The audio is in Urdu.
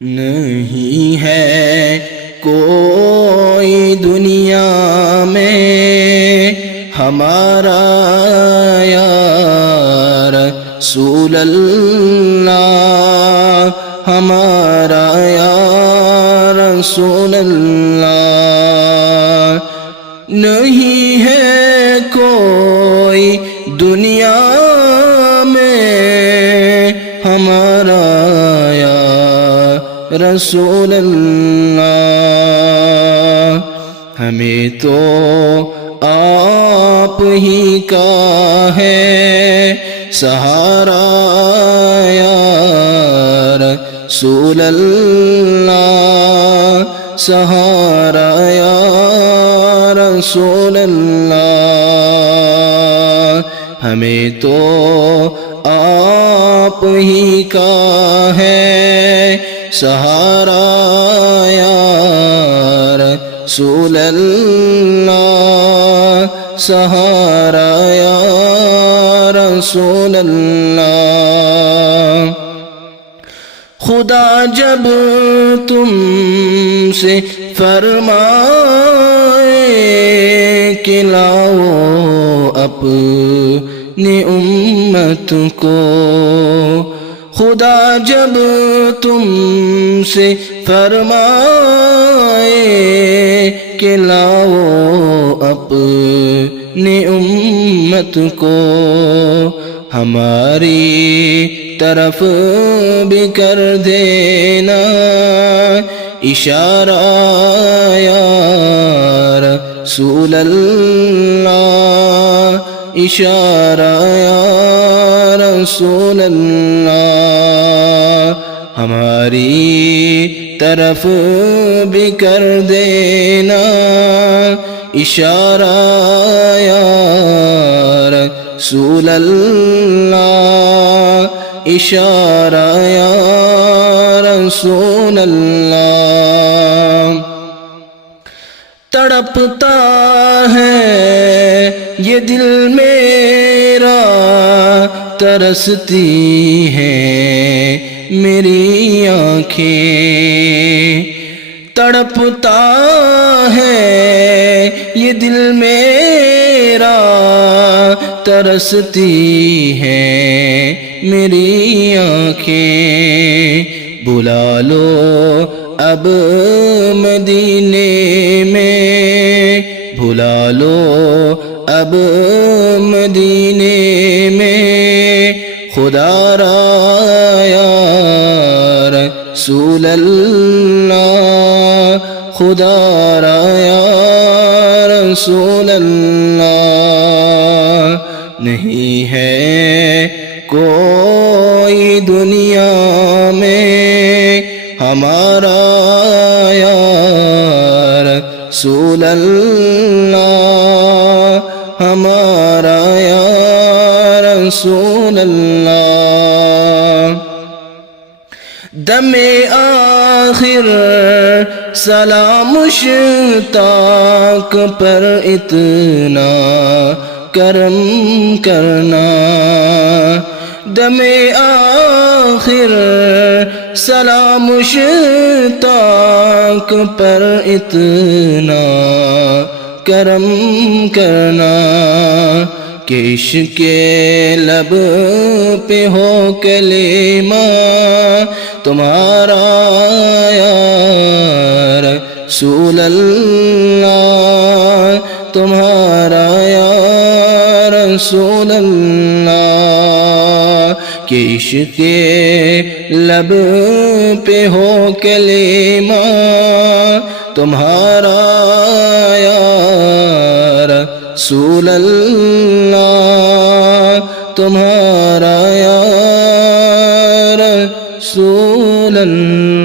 نہیں ہے کوئی دنیا میں ہمارا یا رسول اللہ، ہمارا یا رسول اللہ۔ نہیں ہے کوئی دنیا میں ہمارا یا رسول اللہ، ہمیں تو آپ ہی کا ہے سہارا یا رسول اللہ، سہارا یا رسول اللہ، ہمیں تو آپ ہی کا ہے سہارا یا رسول اللہ، سہارا یا رسول اللہ۔ خدا جب تم سے فرمائے کہ لاؤ اپنی امت کو، خدا جب تم سے فرمائے کہ لاؤ اپنی امت کو، ہماری طرف بھی کر دینا اشارہ یا رسول اللہ، اشارہ یا رسول اللہ، ہماری طرف بھی کر دینا اشارہ یا رسول اللہ، اشارہ یا رسول اللہ۔ تڑپتا ہے یہ دل میرا، ترستی ہیں میری آنکھیں، تڑپتا ہے یہ دل میرا، ترستی ہیں میری آنکھیں، بلا لو اب مدینے میں، بلا لو اب مدینے میں، خدا را یا رسول اللہ، خدا را یا رسول اللہ۔ نہیں ہے کوئی دنیا میں ہمارا یا رسول اللہ، ہمارا یا رسول اللہ۔ دم آخر سلام مشتاق پر اتنا کرم کرنا، دم آخر سلام مشتاق پر اتنا کرم کرنا، کہ عشق کے لب پہ ہو کلمہ تمہارا یا رسول اللہ، تمہارا یا رسول اللہ، کہ عشق کے لب پہ ہو کلمہ تمہارا یا رسول اللہ، تمہارا یا رسول اللہ۔